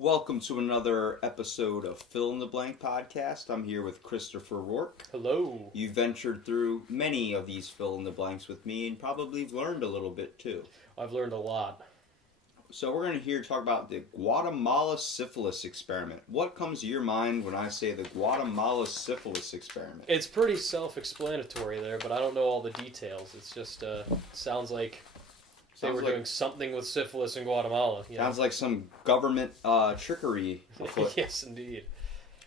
Welcome to another episode of Fill in the Blank podcast. I'm here with Christopher Rourke. Hello. You've ventured through many of these fill in the blanks with me and probably have learned a little bit too. I've learned a lot. So we're going to talk about the Guatemala syphilis experiment. What comes to your mind when I say the Guatemala syphilis experiment? It's pretty self-explanatory there, but I don't know all the details. It's just sounds like they were doing something with syphilis in Guatemala. Sounds like some government trickery afoot. Yes, indeed.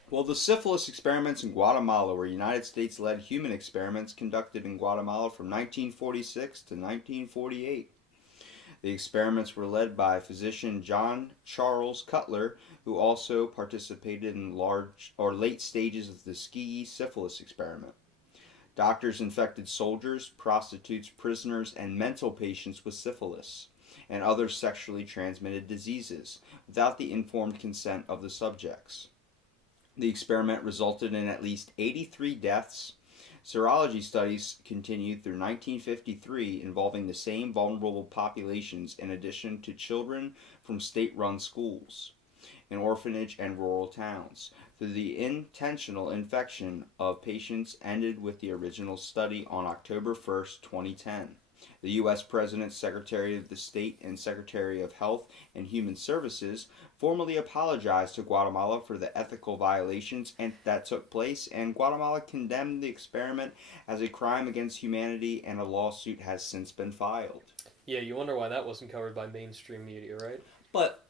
Well, the syphilis experiments in Guatemala were United States-led human experiments conducted in Guatemala from 1946 to 1948. The experiments were led by physician John Charles Cutler, who also participated in late stages of the Tuskegee syphilis experiment. Doctors infected soldiers, prostitutes, prisoners, and mental patients with syphilis and other sexually transmitted diseases without the informed consent of the subjects. The experiment resulted in at least 83 deaths. Serology studies continued through 1953 involving the same vulnerable populations in addition to children from state-run schools, in orphanage and rural towns. Through the intentional infection of patients ended with the original study on October 1st, 2010. The U.S. President, Secretary of the State, and Secretary of Health and Human Services formally apologized to Guatemala for the ethical violations that took place, and Guatemala condemned the experiment as a crime against humanity, and a lawsuit has since been filed. Yeah, you wonder why that wasn't covered by mainstream media, right? But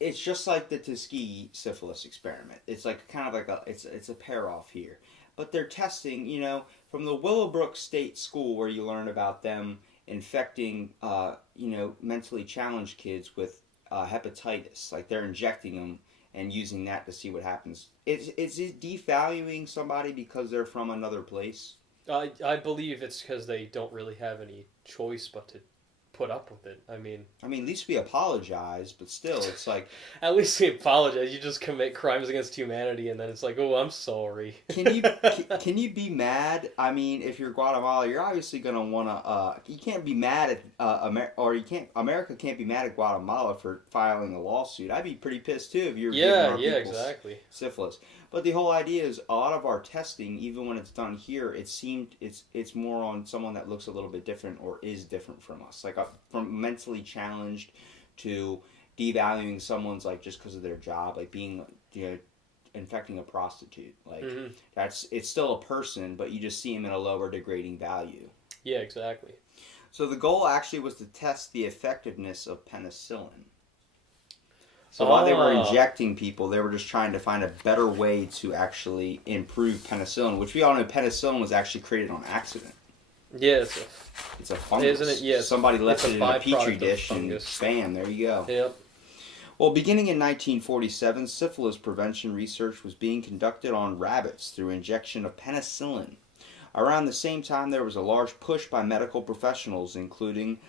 it's just like the Tuskegee syphilis experiment. It's like kind of like it's a pair off here. But they're testing, from the Willowbrook State School where you learn about them infecting, mentally challenged kids with hepatitis. Like they're injecting them and using that to see what happens. Is it devaluing somebody because they're from another place? I believe it's because they don't really have any choice but to put up with it. I mean, at least we apologize, but still, it's like... At least we apologize. You just commit crimes against humanity, and then it's like, oh, I'm sorry. Can you be mad? If you're Guatemala, you're obviously going to want to... you can't be mad at... America can't be mad at Guatemala for filing a lawsuit. I'd be pretty pissed, too, if you were giving our people exactly. syphilis. But the whole idea is a lot of our testing, even when it's done here, it's more on someone that looks a little bit different or is different from us. Like from mentally challenged to devaluing someone's just because of their job, like being infecting a prostitute. It's still a person, but you just see them in a lower degrading value. Yeah, exactly. So the goal actually was to test the effectiveness of penicillin. So while they were injecting people, they were just trying to find a better way to actually improve penicillin, which we all know penicillin was actually created on accident. Yeah, it's a fungus. Isn't it? Yes. Somebody left it in a petri dish and bam, there you go. Yep. Well, beginning in 1947, syphilis prevention research was being conducted on rabbits through injection of penicillin. Around the same time, there was a large push by medical professionals, including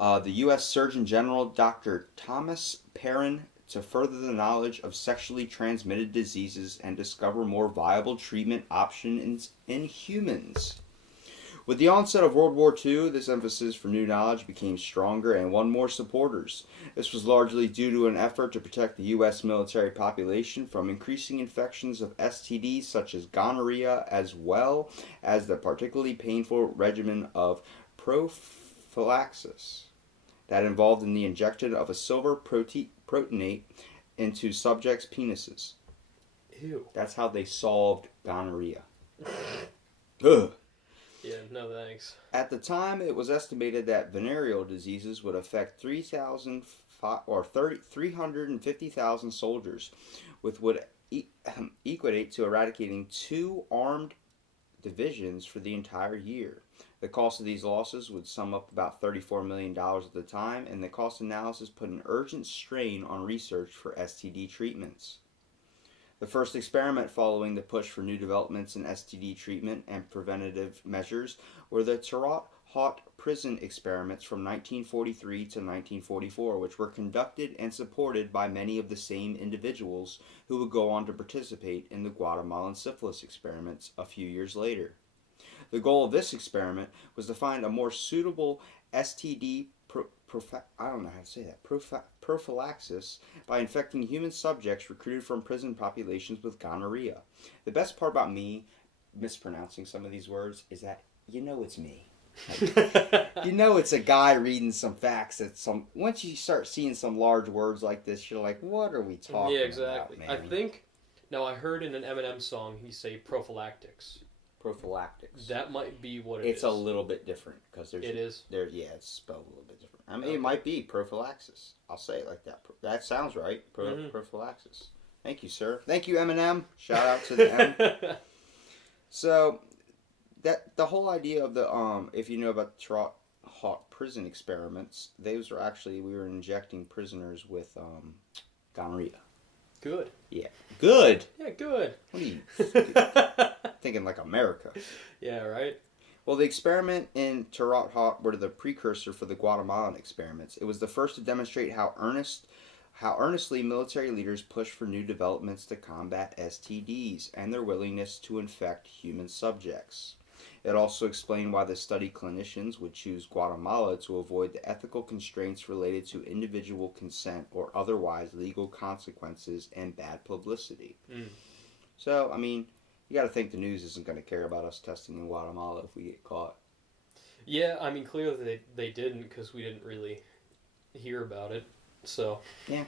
the U.S. Surgeon General Dr. Thomas Perrin, to further the knowledge of sexually transmitted diseases and discover more viable treatment options in humans. With the onset of World War II, this emphasis for new knowledge became stronger and won more supporters. This was largely due to an effort to protect the U.S. military population from increasing infections of STDs such as gonorrhea, as well as the particularly painful regimen of prophylaxis that involved in the injection of a silver proteinate into subjects' penises. Ew. That's how they solved gonorrhea. Ugh. Yeah, no thanks. At the time, it was estimated that venereal diseases would affect 350,000 soldiers, which would equate to eradicating 2 armed divisions for the entire year. The cost of these losses would sum up about $34 million at the time, and the cost analysis put an urgent strain on research for STD treatments. The first experiment following the push for new developments in STD treatment and preventative measures were the Terre Haute prison experiments from 1943 to 1944, which were conducted and supported by many of the same individuals who would go on to participate in the Guatemalan syphilis experiments a few years later. The goal of this experiment was to find a more suitable STD prophylaxis by infecting human subjects recruited from prison populations with gonorrhea. The best part about me mispronouncing some of these words is that it's me. Like, it's a guy reading some facts once you start seeing some large words like this, you're like, what are we talking Yeah, exactly. about, man? I heard in an Eminem song he say prophylactics. Prophylactics. That might be what it is. It's a little bit different because It is? it's spelled a little bit different. I mean, It might be prophylaxis. I'll say it like that. That sounds right. Prophylaxis. Thank you, sir. Thank you, Eminem. Shout out to the M. So, that the whole idea of the if you know about the hot prison experiments, those were actually we were injecting prisoners with gonorrhea. Good. Yeah. Good. Yeah, good. What are you thinking like America? Yeah, right. Well, the experiment in Tarot Hot were the precursor for the Guatemalan experiments. It was the first to demonstrate how earnestly military leaders pushed for new developments to combat STDs and their willingness to infect human subjects. It also explained why the study clinicians would choose Guatemala to avoid the ethical constraints related to individual consent or otherwise legal consequences and bad publicity. So, I mean, you got to think the news isn't going to care about us testing in Guatemala if we get caught. Yeah, I mean, clearly they didn't because we didn't really hear about it. So. Yeah.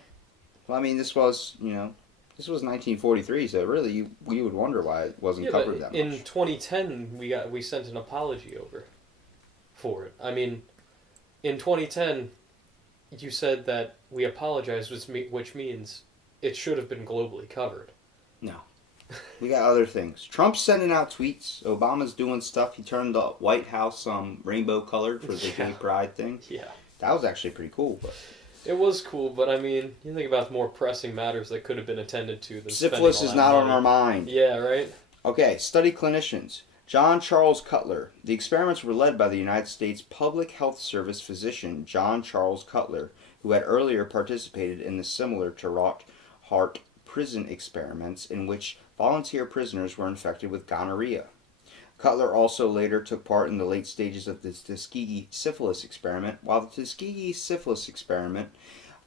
Well, I mean, this was 1943, so really you would wonder why it wasn't covered that much. In 2010, we sent an apology over for it. I mean, in 2010, you said that we apologized, which means it should have been globally covered. No. We got other things. Trump's sending out tweets. Obama's doing stuff. He turned the White House rainbow colored for the gay pride thing. Yeah. That was actually pretty cool. But it was cool, but I mean, you think about more pressing matters that could have been attended to than syphilis is not on our mind. Yeah, right? Okay, study clinicians. John Charles Cutler. The experiments were led by the United States Public Health Service physician John Charles Cutler, who had earlier participated in the similar Tarot Heart prison experiments in which volunteer prisoners were infected with gonorrhea. Cutler also later took part in the late stages of the Tuskegee syphilis experiment. While the Tuskegee syphilis experiment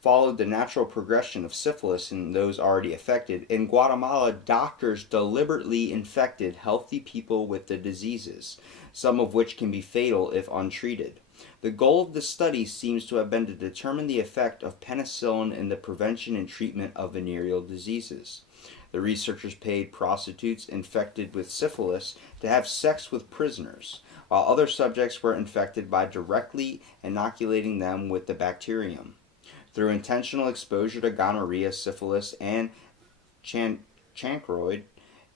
followed the natural progression of syphilis in those already affected, in Guatemala, doctors deliberately infected healthy people with the diseases, some of which can be fatal if untreated. The goal of the study seems to have been to determine the effect of penicillin in the prevention and treatment of venereal diseases. The researchers paid prostitutes infected with syphilis to have sex with prisoners, while other subjects were infected by directly inoculating them with the bacterium. Through intentional exposure to gonorrhea, syphilis, and chancroid,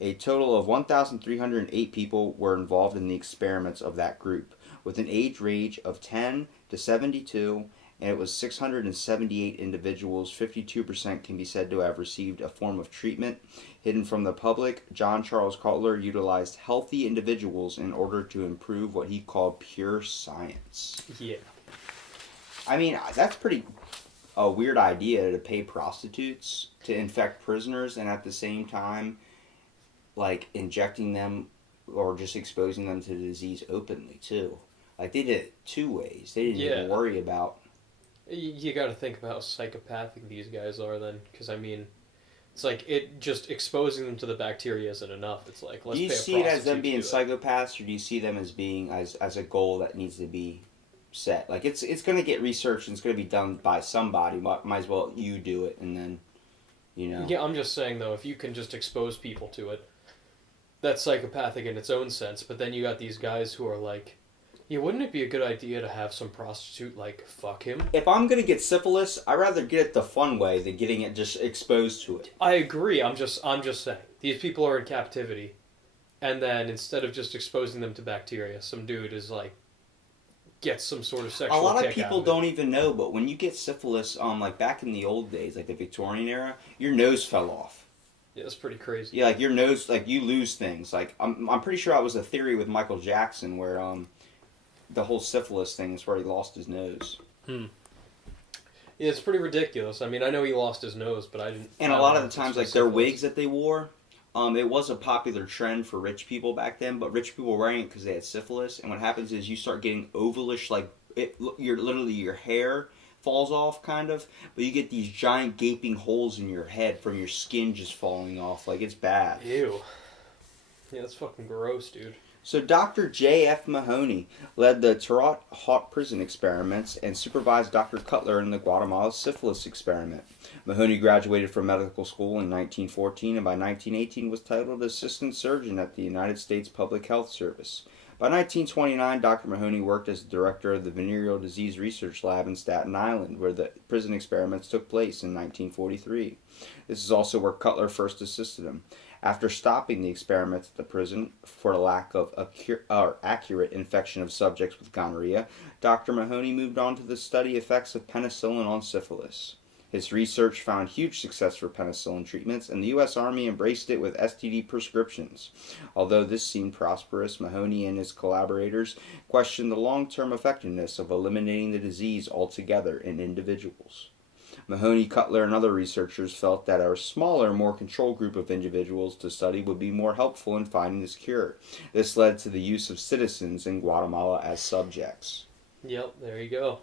a total of 1,308 people were involved in the experiments of that group, with an age range of 10 to 72, and it was 678 individuals. 52% can be said to have received a form of treatment hidden from the public. John Charles Cutler utilized healthy individuals in order to improve what he called pure science. Yeah. I mean, that's pretty a weird idea to pay prostitutes to infect prisoners and at the same time, like, injecting them or just exposing them to the disease openly, too. Like, they did it two ways. They didn't even worry about... You got to think about how psychopathic these guys are then, because I mean, it's like just exposing them to the bacteria isn't enough. It's like, let's. Do you see it as them being psychopaths, or do you see them as being as a goal that needs to be set? Like it's going to get researched and it's going to be done by somebody. Might as well you do it and then, Yeah, I'm just saying though, if you can just expose people to it, that's psychopathic in its own sense. But then you got these guys who are like. Yeah, wouldn't it be a good idea to have some prostitute, like, fuck him? If I'm going to get syphilis, I'd rather get it the fun way than getting it just exposed to it. I agree. I'm just saying. These people are in captivity, and then instead of just exposing them to bacteria, some dude is, like, gets some sort of sexual kick out of it. A lot of people people don't even know, but when you get syphilis, like, back in the old days, like the Victorian era, your nose fell off. Yeah, that's pretty crazy. Yeah, like, your nose, like, you lose things. Like, I'm pretty sure that was a theory with Michael Jackson where, the whole syphilis thing is where he lost his nose. Yeah, it's pretty ridiculous. I mean, I know he lost his nose, but I didn't... And a lot of the times, like, their wigs that they wore, it was a popular trend for rich people back then, but rich people were wearing it because they had syphilis, and what happens is you start getting ovalish, like, your hair falls off, kind of, but you get these giant gaping holes in your head from your skin just falling off. Like, it's bad. Ew. Yeah, that's fucking gross, dude. So Dr. J.F. Mahoney led the Tarot Hot Prison experiments and supervised Dr. Cutler in the Guatemala syphilis experiment. Mahoney graduated from medical school in 1914 and by 1918 was titled Assistant Surgeon at the United States Public Health Service. By 1929, Dr. Mahoney worked as the director of the Venereal Disease Research Lab in Staten Island, where the prison experiments took place in 1943. This is also where Cutler first assisted him. After stopping the experiments at the prison for lack of accurate infection of subjects with gonorrhea, Dr. Mahoney moved on to the study effects of penicillin on syphilis. His research found huge success for penicillin treatments, and the U.S. Army embraced it with STD prescriptions. Although this seemed prosperous, Mahoney and his collaborators questioned the long-term effectiveness of eliminating the disease altogether in individuals. Mahoney, Cutler, and other researchers felt that a smaller, more controlled group of individuals to study would be more helpful in finding this cure. This led to the use of citizens in Guatemala as subjects. Yep, there you go.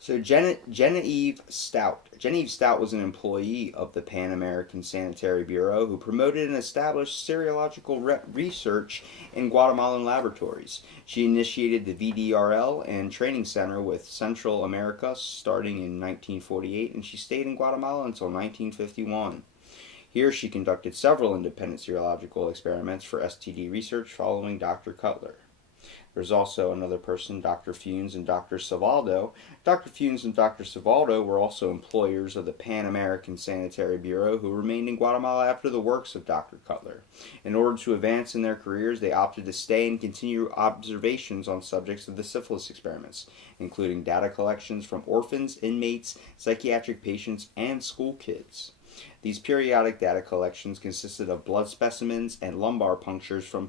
So Genevieve Stout. Genevieve Stout was an employee of the Pan American Sanitary Bureau who promoted and established serological research in Guatemalan laboratories. She initiated the VDRL and Training Center with Central America starting in 1948, and she stayed in Guatemala until 1951. Here she conducted several independent serological experiments for STD research following Dr. Cutler. There's also another person, Dr. Funes and Dr. Savaldo. Dr. Funes and Dr. Savaldo were also employers of the Pan American Sanitary Bureau who remained in Guatemala after the works of Dr. Cutler. In order to advance in their careers, they opted to stay and continue observations on subjects of the syphilis experiments, including data collections from orphans, inmates, psychiatric patients, and school kids. These periodic data collections consisted of blood specimens and lumbar punctures from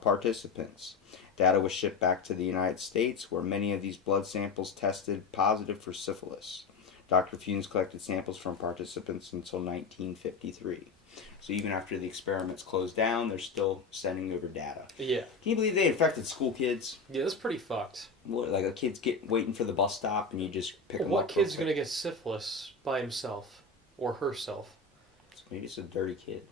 participants. Data was shipped back to the United States, where many of these blood samples tested positive for syphilis. Dr. Funes collected samples from participants until 1953. So even after the experiments closed down, they're still sending over data. Yeah. Can you believe they infected school kids? Yeah, that's pretty fucked. Like a kid's waiting for the bus stop, and you just pick them up. What kid's gonna get syphilis by himself or herself? Maybe it's a dirty kid.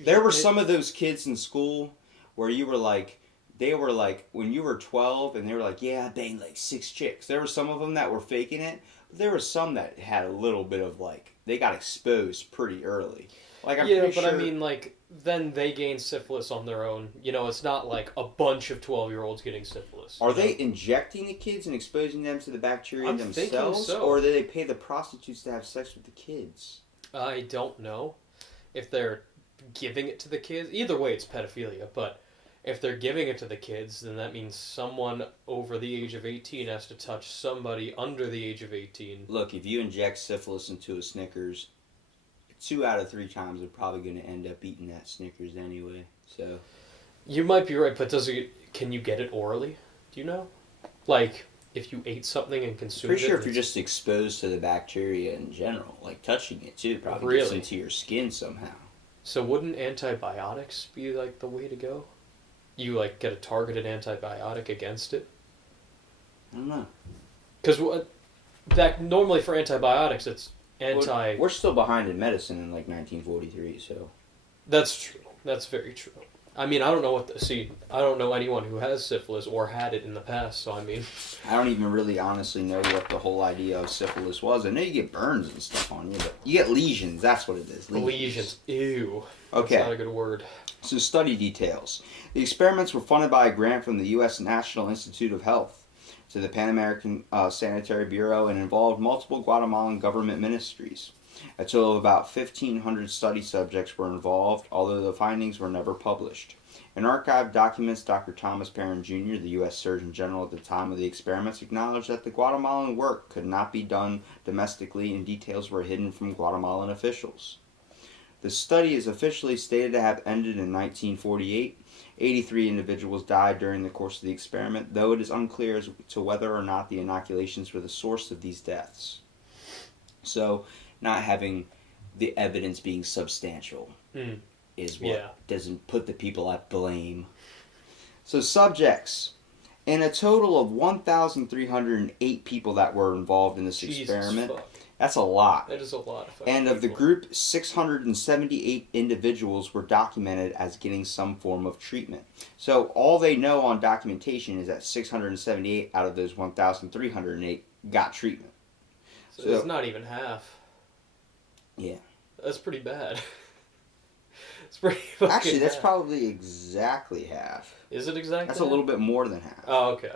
There were some of those kids in school where you were like, they were like, when you were 12 and they were like, yeah, I banged like 6 chicks. There were some of them that were faking it, but there were some that had a little bit of like, they got exposed pretty early. Like, I'm pretty sure... I mean, like, then they gain syphilis on their own. You know, it's not like a bunch of 12-year-olds getting syphilis. Are they injecting the kids and exposing them to the bacteria themselves? So. Or do they pay the prostitutes to have sex with the kids? I don't know if they're giving it to the kids. Either way, it's pedophilia, but... if they're giving it to the kids, then that means someone over the age of 18 has to touch somebody under the age of 18. Look, if you inject syphilis into a Snickers, 2 out of 3 times they're probably going to end up eating that Snickers anyway. So, you might be right, but can you get it orally? Do you know? Like, if you ate something and consumed it? Pretty sure if you're just exposed to the bacteria in general, like touching it too, probably gets into your skin somehow. So wouldn't antibiotics be like the way to go? You, like, get a targeted antibiotic against it? I don't know. Because normally for antibiotics, it's We're still behind in medicine in, like, 1943, so... That's true. That's very true. I mean, I don't know I don't know anyone who has syphilis or had it in the past, so I mean... I don't even really honestly know what the whole idea of syphilis was. I know you get burns and stuff on you, but you get lesions, that's what it is. Lesions. Ew. Okay. That's not a good word. So study details. The experiments were funded by a grant from the U.S. National Institute of Health to the Pan American Sanitary Bureau and involved multiple Guatemalan government ministries. A total of about 1,500 study subjects were involved, although the findings were never published. In archived documents, Dr. Thomas Perrin Jr., the U.S. Surgeon General at the time of the experiments, acknowledged that the Guatemalan work could not be done domestically and details were hidden from Guatemalan officials. The study is officially stated to have ended in 1948. 83 individuals died during the course of the experiment, though it is unclear as to whether or not the inoculations were the source of these deaths. So, not having the evidence being substantial is what doesn't put the people at blame. So, subjects. In a total of 1,308 people that were involved in this Jesus experiment. fuck. That's a lot. That is a lot of fucking And of the people. group, 678 individuals were documented as getting some form of treatment. So all they know on documentation is that 678 out of those 1,308 got treatment. So it's not even half. Yeah. That's pretty bad. It's pretty fucking Actually, that's bad. probably exactly half. Is it exactly? That's a little bit more than half. Oh, okay.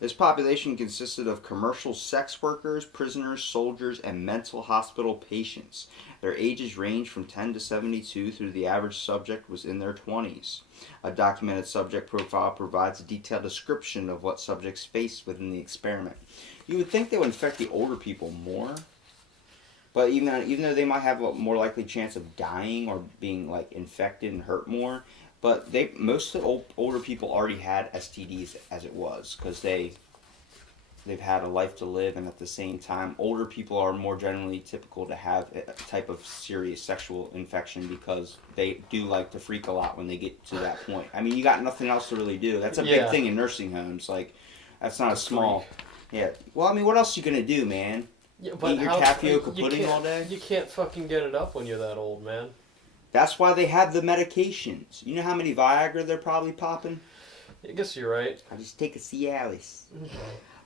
This population consisted of commercial sex workers, prisoners, soldiers, and mental hospital patients. Their ages ranged from 10 to 72 through the average subject was in their 20s. A documented subject profile provides a detailed description of what subjects faced within the experiment. You would think they would infect the older people more, but even though they might have a more likely chance of dying or being like infected and hurt more, but most of the older people already had STDs as it was because they've had a life to live, and at the same time, older people are more generally typical to have a type of serious sexual infection because they do like to freak a lot when they get to that point. I mean, you got nothing else to really do. That's a big thing in nursing homes. Like, that's not a small. Yeah. Well, I mean, what else are you gonna do, man? Yeah, but eat your tapioca pudding all day? You can't fucking get it up when you're that old, man. That's why they have the medications. You know how many Viagra they're probably popping? I guess you're right. I just take a Cialis.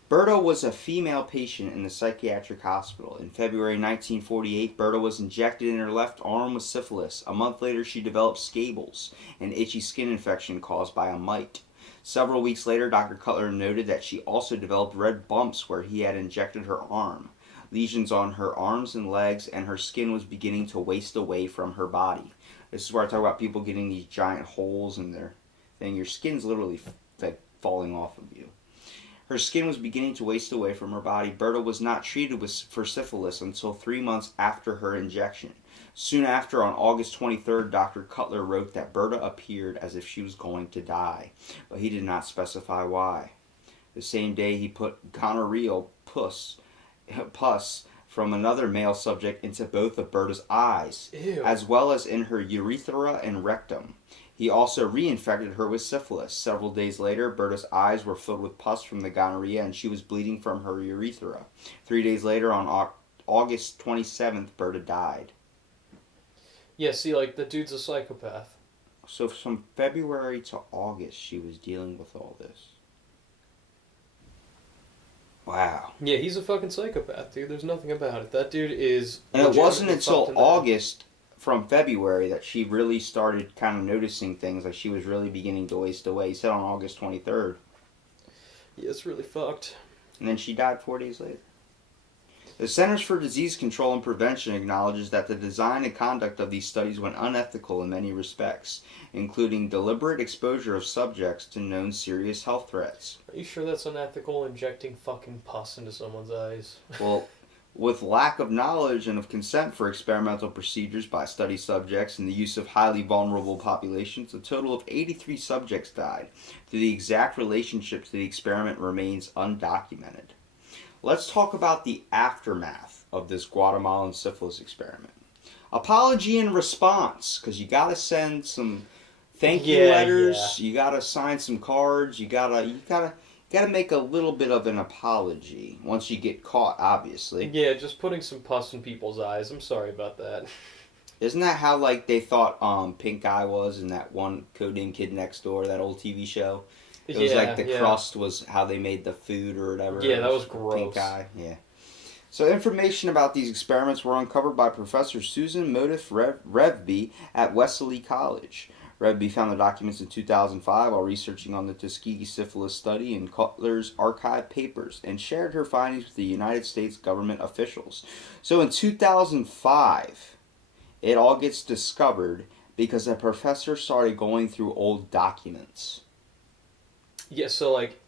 Berta was a female patient in the psychiatric hospital. In February 1948, Berta was injected in her left arm with syphilis. A month later, she developed scabies, an itchy skin infection caused by a mite. Several weeks later, Dr. Cutler noted that she also developed red bumps where he had injected her arm. Lesions on her arms and legs, and her skin was beginning to waste away from her body. This is where I talk about people getting these giant holes in their thing. Your skin's literally like falling off of you. Her skin was beginning to waste away from her body. Berta was not treated for syphilis until 3 months after her injection. Soon after, on August 23rd, Dr. Cutler wrote that Berta appeared as if she was going to die, but he did not specify why. The same day, he put gonorrheal pus from another male subject into both of Berta's eyes, Ew. as well as in her urethra and rectum. He also reinfected her with syphilis. Several days later, Berta's eyes were filled with pus from the gonorrhea, and she was bleeding from her urethra. 3 days later, on August 27th, Berta died. Yeah, see, like, the dude's a psychopath. So from February to August, she was dealing with all this. Wow. Yeah, he's a fucking psychopath, dude. There's nothing about it. That dude is... And it wasn't legitimately until fucked in the head. August from February that she really started kind of noticing things, like she was really beginning to waste away. He said on August 23rd. Yeah, it's really fucked. And then she died 4 days later. The Centers for Disease Control and Prevention acknowledges that the design and conduct of these studies went unethical in many respects, including deliberate exposure of subjects to known serious health threats. Are you sure that's unethical, injecting fucking pus into someone's eyes? Well, with lack of knowledge and of consent for experimental procedures by study subjects and the use of highly vulnerable populations, a total of 83 subjects died. The exact relationship to the experiment remains undocumented. Let's talk about the aftermath of this Guatemalan syphilis experiment. Apology and response, because you got to send some thank you letters. You got to sign some cards. You gotta make a little bit of an apology once you get caught. Obviously, Yeah, just putting some pus in people's eyes. I'm sorry about that. isn't that how like they thought Pink Eye was in that one Codename Kid Next Door, that old TV show? It was like the crust was how they made the food or whatever. Yeah, that was gross. Pink eye, yeah. So information about these experiments were uncovered by Professor Susan Motif Revby at Wesley College. Revby found the documents in 2005 while researching on the Tuskegee syphilis study in Cutler's archive papers and shared her findings with the United States government officials. So in 2005, it all gets discovered because a professor started going through old documents. Yeah, so, like,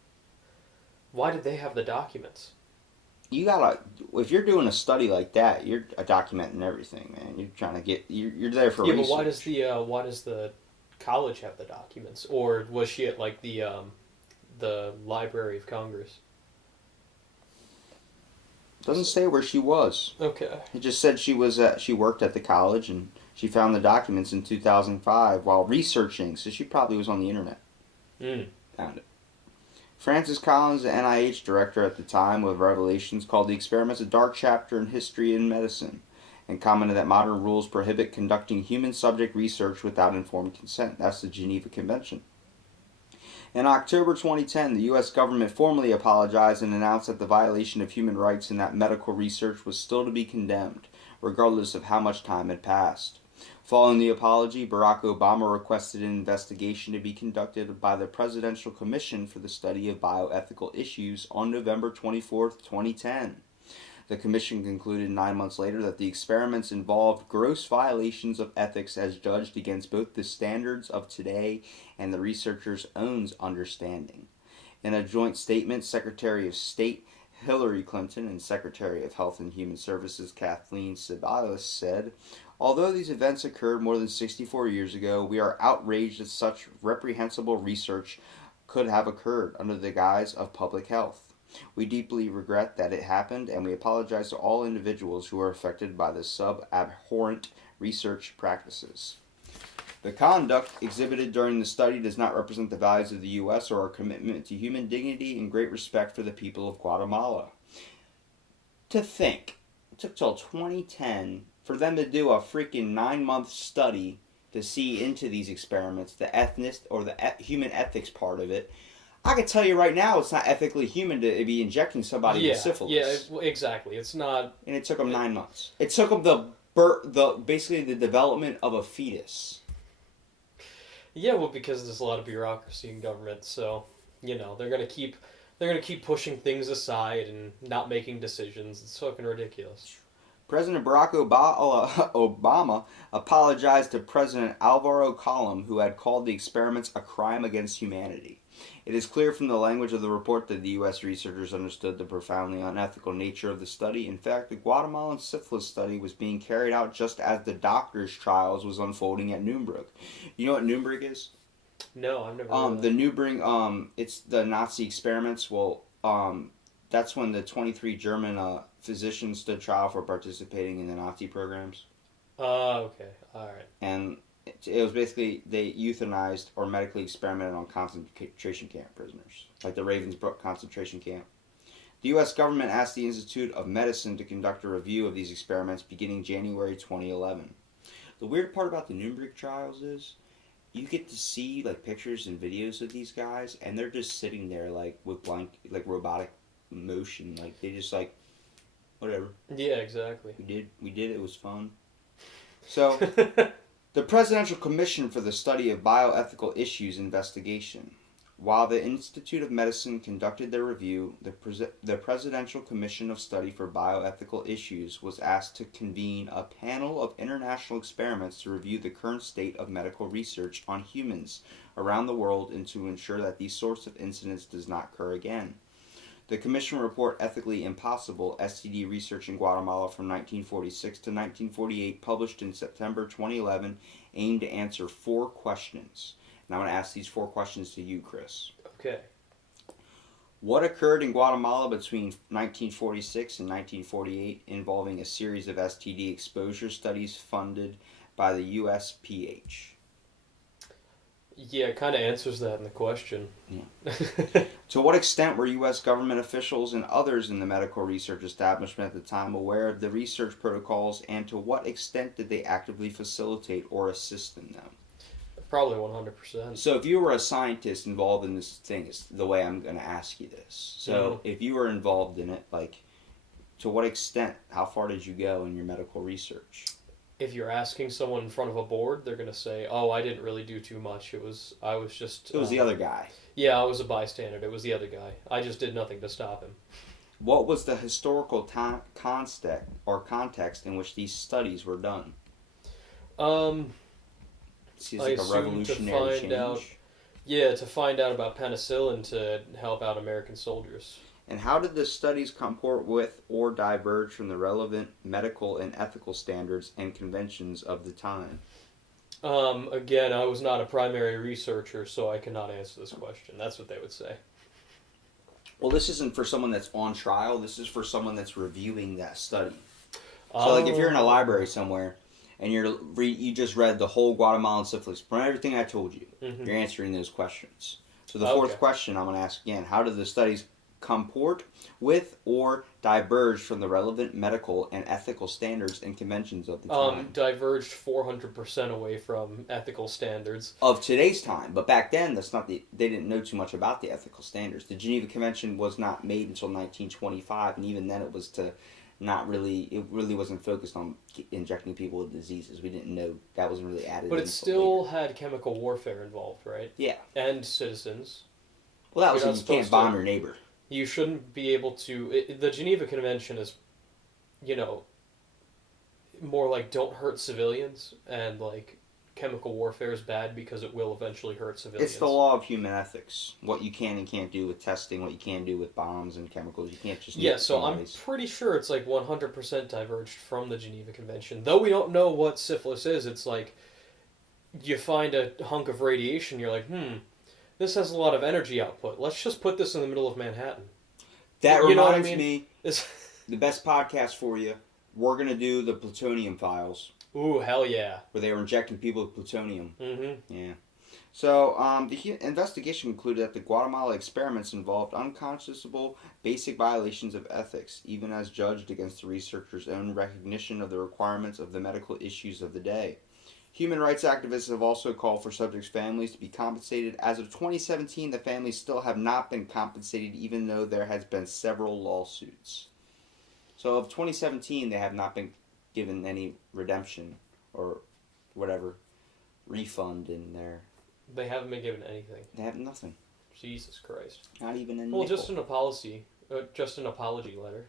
why did they have the documents? You gotta, if you're doing a study like that, you're documenting everything, man. You're trying to get, you're there for research. Yeah, but why does the college have the documents? Or was she at, like, the Library of Congress? Doesn't say where she was. Okay. It just said she worked at the college and she found the documents in 2005 while researching, so she probably was on the internet. Mm. Found it. Francis Collins, the NIH director at the time with Revelations, called the experiments a dark chapter in history and medicine, and commented that modern rules prohibit conducting human subject research without informed consent. That's the Geneva Convention. In October 2010, the U.S. government formally apologized and announced that the violation of human rights in that medical research was still to be condemned, regardless of how much time had passed. Following the apology, Barack Obama requested an investigation to be conducted by the Presidential Commission for the Study of Bioethical Issues on November 24, 2010. The commission concluded 9 months later that the experiments involved gross violations of ethics as judged against both the standards of today and the researchers' own understanding. In a joint statement, Secretary of State Hillary Clinton and Secretary of Health and Human Services Kathleen Syphilis said, "Although these events occurred more than 64 years ago, we are outraged that such reprehensible research could have occurred under the guise of public health. We deeply regret that it happened, and we apologize to all individuals who are affected by the sub-abhorrent research practices. The conduct exhibited during the study does not represent the values of the U.S. or our commitment to human dignity and great respect for the people of Guatemala." To think, it took till 2010 for them to do a freaking 9-month study to see into these experiments, the human ethics part of it. I can tell you right now, it's not ethically human to be injecting somebody with syphilis. Yeah, exactly. It's not. And it took them 9 months. It took them basically the development of a fetus. Yeah, well, because there's a lot of bureaucracy in government, so they're gonna keep pushing things aside and not making decisions. It's fucking ridiculous. President Barack Obama apologized to President Alvaro Colom, who had called the experiments a crime against humanity. It is clear from the language of the report that the U.S. researchers understood the profoundly unethical nature of the study. In fact, the Guatemalan syphilis study was being carried out just as the doctor's trials was unfolding at Nuremberg. You know what Nuremberg is? No, I've never heard of The Nuremberg, it's the Nazi experiments. Well, that's when the 23 German physicians stood trial for participating in the Nazi programs. Okay, alright. And it was basically, they euthanized or medically experimented on concentration camp prisoners, like the Ravensbrück concentration camp. The U.S. government asked the Institute of Medicine to conduct a review of these experiments beginning January 2011. The weird part about the Nuremberg trials is, you get to see like pictures and videos of these guys, and they're just sitting there like with robotic motion, like they just like, whatever. Yeah, exactly. We did. It was fun. So. The Presidential Commission for the Study of Bioethical Issues investigation. While the Institute of Medicine conducted their review, the Presidential Commission of Study for Bioethical Issues was asked to convene a panel of international experiments to review the current state of medical research on humans around the world and to ensure that these sorts of incidents does not occur again. The Commission report Ethically Impossible, STD Research in Guatemala from 1946 to 1948, published in September 2011, aimed to answer 4 questions. And I'm going to ask these 4 questions to you, Chris. Okay. What occurred in Guatemala between 1946 and 1948 involving a series of STD exposure studies funded by the USPH? Yeah, it kind of answers that in the question. Yeah. To what extent were U.S. government officials and others in the medical research establishment at the time aware of the research protocols, and to what extent did they actively facilitate or assist in them? Probably 100%. So if you were a scientist involved in this thing, it's the way I'm going to ask you this. So if you were involved in it, like, to what extent, how far did you go in your medical research? If you're asking someone in front of a board, they're going to say, "Oh, I didn't really do too much. It was the other guy." Yeah, I was a bystander. It was the other guy. I just did nothing to stop him. What was the historical context in which these studies were done? Seems like a revolutionary change. To find out about penicillin to help out American soldiers. And how did the studies comport with or diverge from the relevant medical and ethical standards and conventions of the time? Again, I was not a primary researcher, so I cannot answer this question. That's what they would say. Well, this isn't for someone that's on trial. This is for someone that's reviewing that study. So, like, if you're in a library somewhere and you just read the whole Guatemalan syphilis, from everything I told you, you're answering those questions. So the fourth question I'm going to ask again: how do the studies comport with or diverge from the relevant medical and ethical standards and conventions of the time? Diverged 400% away from ethical standards Of today's time, but back then they didn't know too much about the ethical standards. The Geneva Convention was not made until 1925, and even then it really wasn't focused on injecting people with diseases. We didn't know that wasn't really added. but it still had chemical warfare involved, right? Yeah. And citizens. Well, that was you can't bomb your neighbor. You shouldn't be able to. The Geneva Convention is, more like don't hurt civilians, and like chemical warfare is bad because it will eventually hurt civilians. It's the law of human ethics. What you can and can't do with testing, what you can do with bombs and chemicals. You can't just... So I'm pretty sure it's like 100% diverged from the Geneva Convention. Though we don't know what syphilis is, it's like you find a hunk of radiation, you're like, this has a lot of energy output. Let's just put this in the middle of Manhattan. That reminds me, the best podcast for you, we're going to do the plutonium files. Ooh, hell yeah. Where they were injecting people with plutonium. Mm-hmm. Yeah. So, the investigation concluded that the Guatemala experiments involved unconscionable basic violations of ethics, even as judged against the researchers' own recognition of the requirements of the medical issues of the day. Human rights activists have also called for subjects' families to be compensated. As of 2017, the families still have not been compensated, even though there has been several lawsuits. So of 2017, they have not been given any redemption or whatever refund in there. They haven't been given anything. They have nothing. Jesus Christ. Not even a nickel. nickel. Just an apology letter,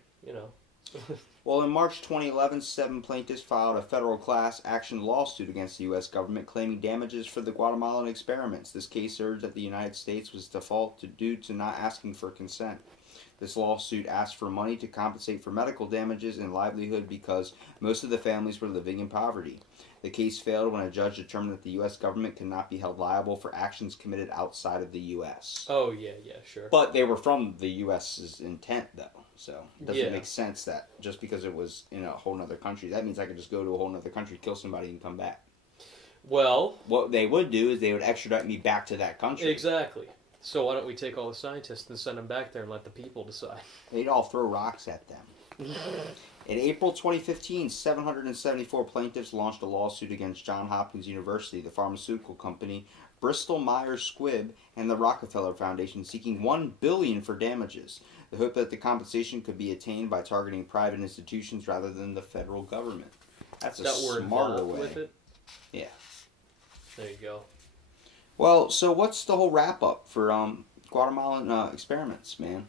Well, in March 2011, 7 plaintiffs filed a federal class action lawsuit against the U.S. government claiming damages for the Guatemalan experiments. This case urged that the United States was default due to not asking for consent. This lawsuit asked for money to compensate for medical damages and livelihood because most of the families were living in poverty. The case failed when a judge determined that the U.S. government cannot be held liable for actions committed outside of the U.S. Oh, yeah, sure. But they were from the U.S.'s intent, though. So it doesn't make sense that just because it was in a whole other country, that means I could just go to a whole other country, kill somebody, and come back. Well... What they would do is they would extradite me back to that country. Exactly. So why don't we take all the scientists and send them back there and let the people decide? They'd all throw rocks at them. In April 2015, 774 plaintiffs launched a lawsuit against Johns Hopkins University, the pharmaceutical company, Bristol Myers Squibb, and the Rockefeller Foundation, seeking $1 billion for damages. The hope that the compensation could be attained by targeting private institutions rather than the federal government. That's a smarter way. With it? Yeah. There you go. Well, so what's the whole wrap-up for Guatemalan experiments, man?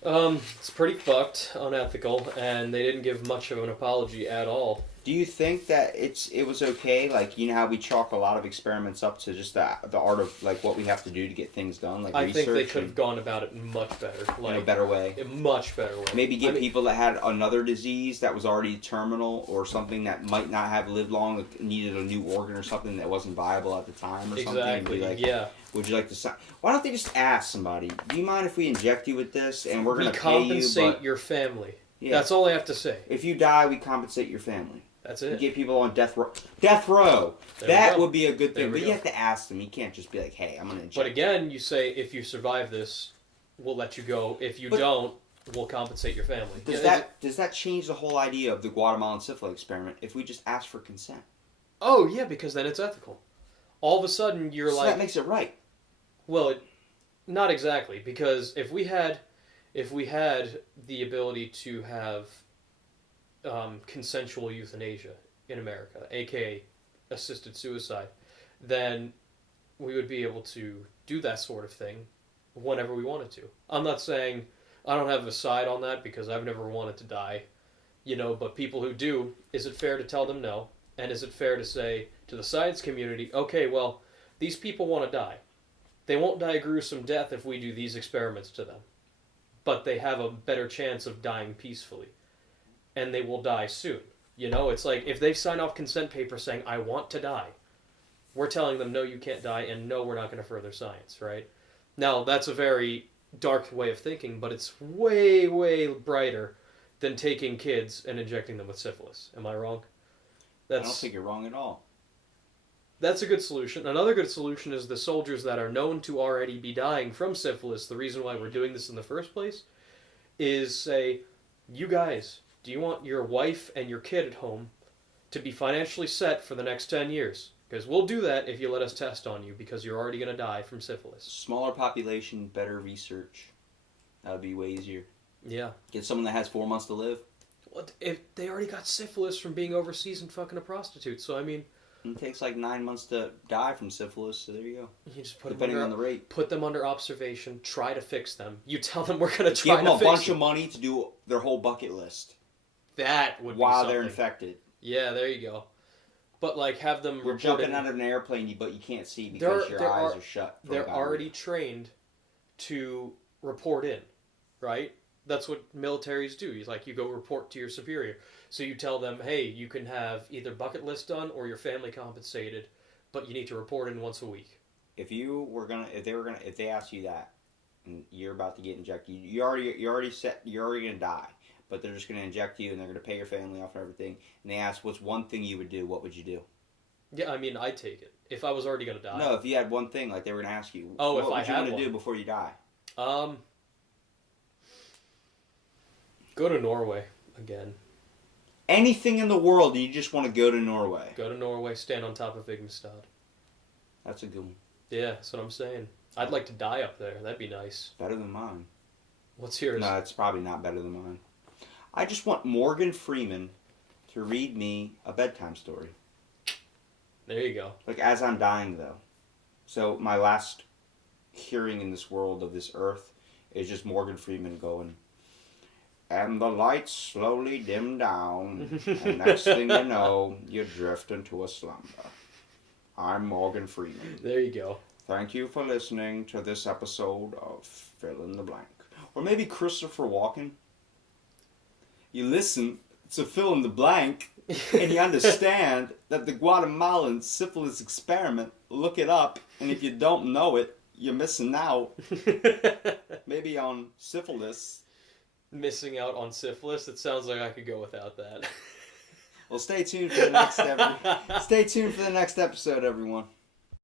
It's pretty fucked, unethical, and they didn't give much of an apology at all. Do you think that it was okay? Like, you know how we chalk a lot of experiments up to just the art of like what we have to do to get things done, like I think they could have gone about it much better, like in a better way. A much better way. Maybe give people that had another disease that was already terminal or something that might not have lived long, needed a new organ or something that wasn't viable at the time or something. Exactly. Like, yeah. Would you like to? Why don't they just ask somebody? Do you mind if we inject you with this and we're going to pay you? We compensate your family. Yeah. That's all I have to say. If you die, we compensate your family. That's it. You get people on death row. Death row. That would be a good thing. But you have to ask them. You can't just be like, "Hey, I'm going to inject." But again, you say if you survive this, we'll let you go. If you don't, we'll compensate your family. Does that change the whole idea of the Guatemalan syphilis experiment if we just ask for consent? Oh yeah, because then it's ethical. All of a sudden, you're like that makes it right. Well, not exactly, because if we had the ability to have consensual euthanasia in America, aka assisted suicide, then we would be able to do that sort of thing whenever we wanted to. I'm not saying I don't have a side on that because I've never wanted to die, but people who do, is it fair to tell them no? And is it fair to say to the science community, okay, well, these people want to die. They won't die a gruesome death if we do these experiments to them. But they have a better chance of dying peacefully. And they will die soon. It's like if they sign off consent papers saying, I want to die, we're telling them, no, you can't die, and no, we're not going to further science, right? Now, that's a very dark way of thinking, but it's way, way brighter than taking kids and injecting them with syphilis. Am I wrong? I don't think you're wrong at all. That's a good solution. Another good solution is the soldiers that are known to already be dying from syphilis. The reason why we're doing this in the first place is say, you guys, do you want your wife and your kid at home to be financially set for the next 10 years? Because we'll do that if you let us test on you, because you're already going to die from syphilis. Smaller population, better research. That would be way easier. Yeah. Get someone that has 4 months to live. What if they already got syphilis from being overseas and fucking a prostitute? So I mean, it takes like 9 months to die from syphilis. So there you go. you just put Depending them on under, the rate. put them under observation. Try to fix them. You tell them we're going to try Give to them a fix bunch it. of money to do their whole bucket list That would be while something. they're infected. Yeah, there you go. But like, have them. You're jumping out of an airplane, but you can't see because your eyes are shut. They're already trained to report in, right? That's what militaries do. Like, you go report to your superior. So you tell them, hey, you can have either bucket list done or your family compensated, but you need to report in once a week. If they asked you that, and you're about to get injected, you're already gonna die. But they're just gonna inject you, and they're gonna pay your family off and everything. And they ask, what's one thing you would do? What would you do? Yeah, I mean, I'd take it if I was already gonna die. No, if you had one thing, like they were gonna ask you. Oh, what if I would you had want to one. do before you die? Go to Norway again. Anything in the world, and you just want to go to Norway. Go to Norway, stand on top of Vigmestad. That's a good one. Yeah, that's what I'm saying. I'd like to die up there. That'd be nice. Better than mine. What's yours? No, it's probably not better than mine. I just want Morgan Freeman to read me a bedtime story. There you go. Like, as I'm dying, though. So, my last hearing in this world of this earth is just Morgan Freeman going, and the lights slowly dim down, and next thing you know, you drift into a slumber. I'm Morgan Freeman. There you go. Thank you for listening to this episode of Fill in the Blank. Or maybe Christopher Walken. You listen to Fill in the Blank, and you understand that the Guatemalan syphilis experiment, look it up, and if you don't know it, you're missing out. Maybe on syphilis. Missing out on syphilis? It sounds like I could go without that. Well, stay tuned for the next episode, everyone.